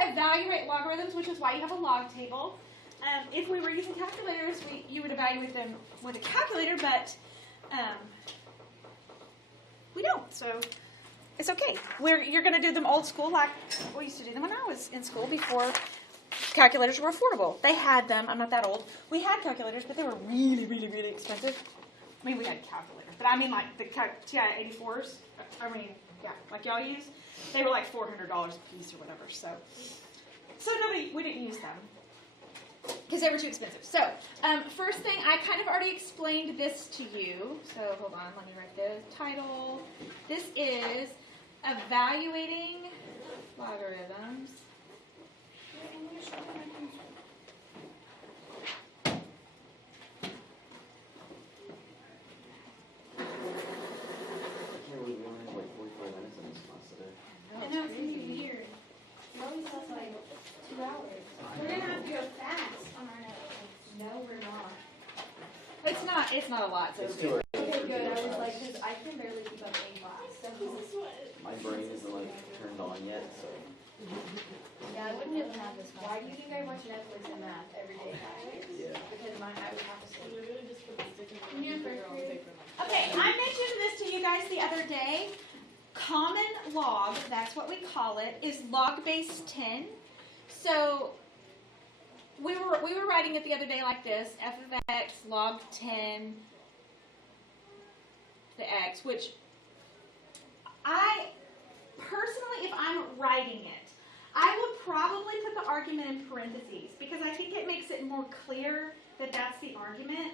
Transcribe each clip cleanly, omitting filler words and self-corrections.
to evaluate logarithms, which is why you have a log table. If we were using calculators, you would evaluate them with a calculator, but we don't, so it's okay. You're going to do them old school like we used to do them when I was in school before calculators were affordable. They had them. I'm not that old. We had calculators, but they were really, really, really expensive. I mean, we had calculators, but I mean like the TI-84s. I mean, yeah, like y'all use. They were like $400 a piece or whatever. So we didn't use them because they were too expensive. So first thing, I kind of already explained this to you. So hold on, let me write the title. This is Evaluating Logarithms. I know, it's going to be weird. It always has like 2 hours. We're going to have to go fast on our notes. No, we're not. It's not a lot. So It's too early. Okay, good. I was like, because I can barely keep up in class. So My brain isn't like turned on yet, so. yeah, I wouldn't even have this. Why do you think I watch Netflix and math every day? Yeah. Because I would have to sleep. Okay, I mentioned this to you guys the other day. Common log, that's what we call it, is log base 10. So we were writing it the other day like this, f of x log 10 the x, which I personally, if I'm writing it, I would probably put the argument in parentheses because I think it makes it more clear that that's the argument.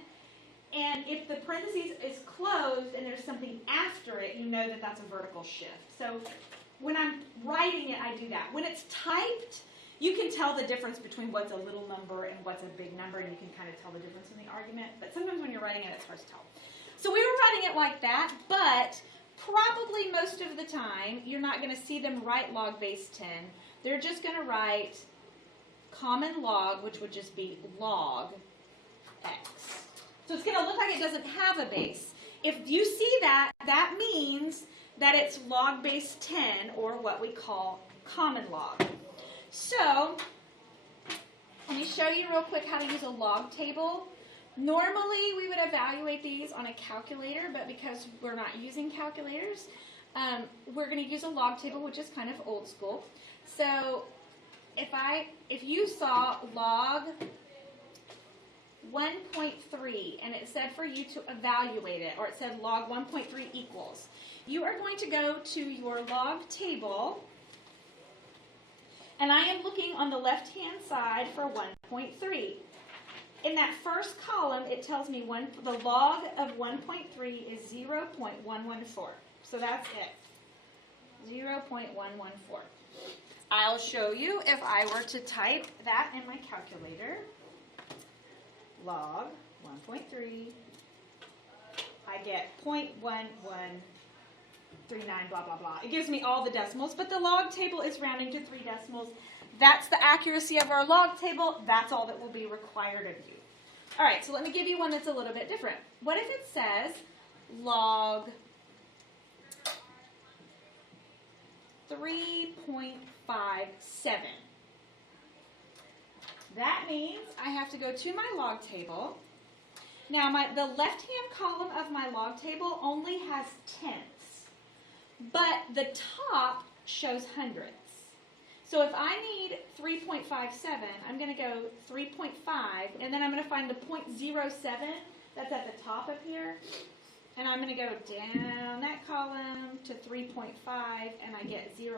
And if the parentheses is closed and there's something after it, you know that that's a vertical shift. So when I'm writing it, I do that. When it's typed, you can tell the difference between what's a little number and what's a big number, and you can kind of tell the difference in the argument. But sometimes when you're writing it, it's hard to tell. So we were writing it like that, but probably most of the time, you're not going to see them write log base 10. They're just going to write common log, which would just be log x. So it's going to look like it doesn't have a base. If you see that, that means that it's log base 10, or what we call common log. So let me show you real quick how to use a log table. Normally, we would evaluate these on a calculator, but because we're not using calculators, we're going to use a log table, which is kind of old school. So if you saw log 1.3 and it said for you to evaluate it, or it said log 1.3 equals, you are going to go to your log table, and I am looking on the left-hand side for 1.3. In that first column, it tells me the log of 1.3 is 0.114. So that's it, 0.114. I'll show you if I were to type that in my calculator. Log 1.3, I get 0.1139, blah, blah, blah. It gives me all the decimals, but the log table is rounding to 3 decimals. That's the accuracy of our log table. That's all that will be required of you. All right, so let me give you one that's a little bit different. What if it says log 3.57? That means I have to go to my log table. Now, the left-hand column of my log table only has tenths, but the top shows hundredths. So if I need 3.57, I'm going to go 3.5, and then I'm going to find the 0.07 that's at the top up here, and I'm going to go down that column to 3.5, and I get 0.553.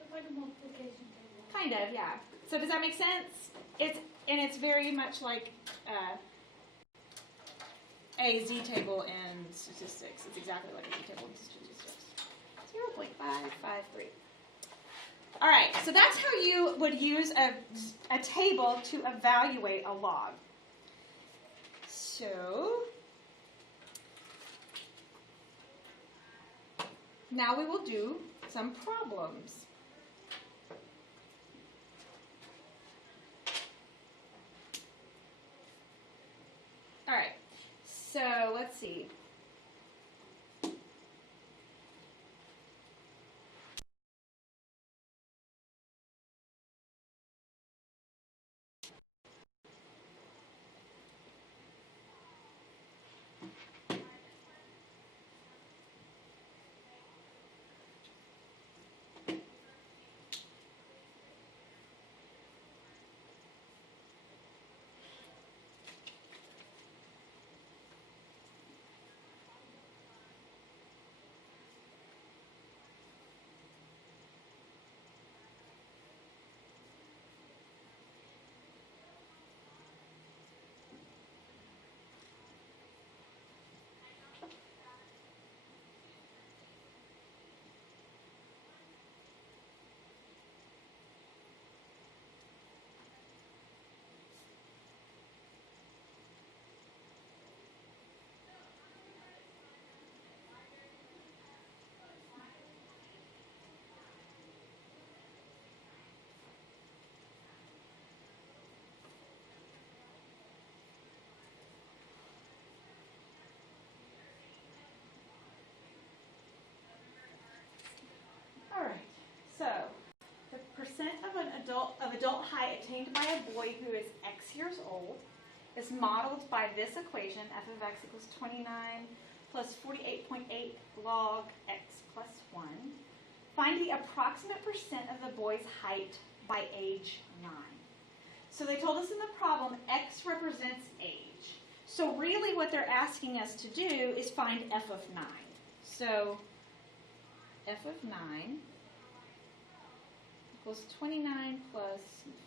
It's like a multiplication table. Kind of, yeah. So does that make sense? It's very much like a z-table in statistics. It's exactly like a z-table in statistics. 0.553. All right, so that's how you would use a table to evaluate a log. So now we will do some problems. All right, so let's see. maintained by a boy who is X years old, is modeled by this equation, f of x equals 29 plus 48.8 log x plus 1. Find the approximate percent of the boy's height by age 9. So they told us in the problem, x represents age. So really what they're asking us to do is find f of 9. So f of 9 equals 29 plus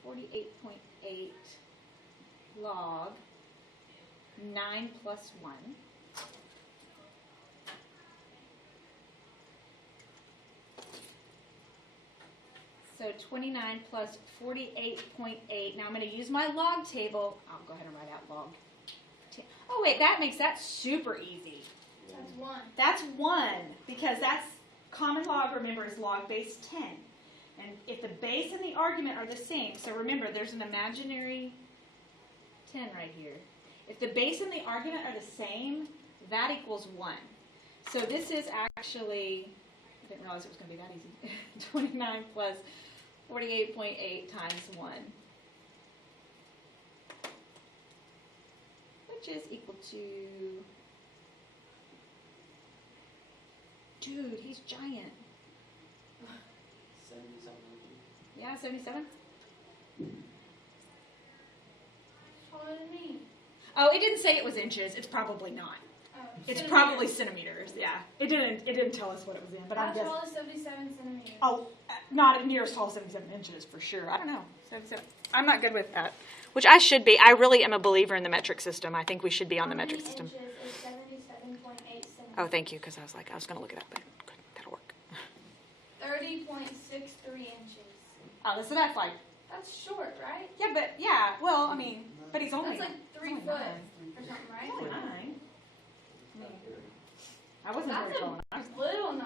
48.8 log 9 plus 1. So 29 plus 48.8. Now I'm going to use my log table. I'll go ahead and write out log. Oh wait, that makes that super easy. That's 1. That's 1 because that's common log, remember, is log base 10. And if the base and the argument are the same, so remember there's an imaginary 10 right here. If the base and the argument are the same, that equals 1. So this is actually, I didn't realize it was going to be that easy, 29 plus 48.8 times 1, which is equal to, dude, he's giant. 77. Yeah, 77? Taller than me. Oh, it didn't say it was inches. It's probably not. Oh, It's centimeters. probably centimeters. Yeah, it didn't tell us what it was in, but How I'm guessing. tall is 77 centimeters? Oh, not near as tall as 77 inches for sure. I don't know. 77. I'm not good with that. Which I should be. I really am a believer in the metric system. I think we should be on the metric system. How many inches is 77.8 centimeters? Oh, thank you, because I was going to look it up, but good, that'll work. 30.63 inches. Oh, so that's like, That's short, right? yeah, but, yeah, well, I mean, but he's only. That's like 3 only foot 9. or something, right? Only 9. I wasn't very That's tall when I was a little 9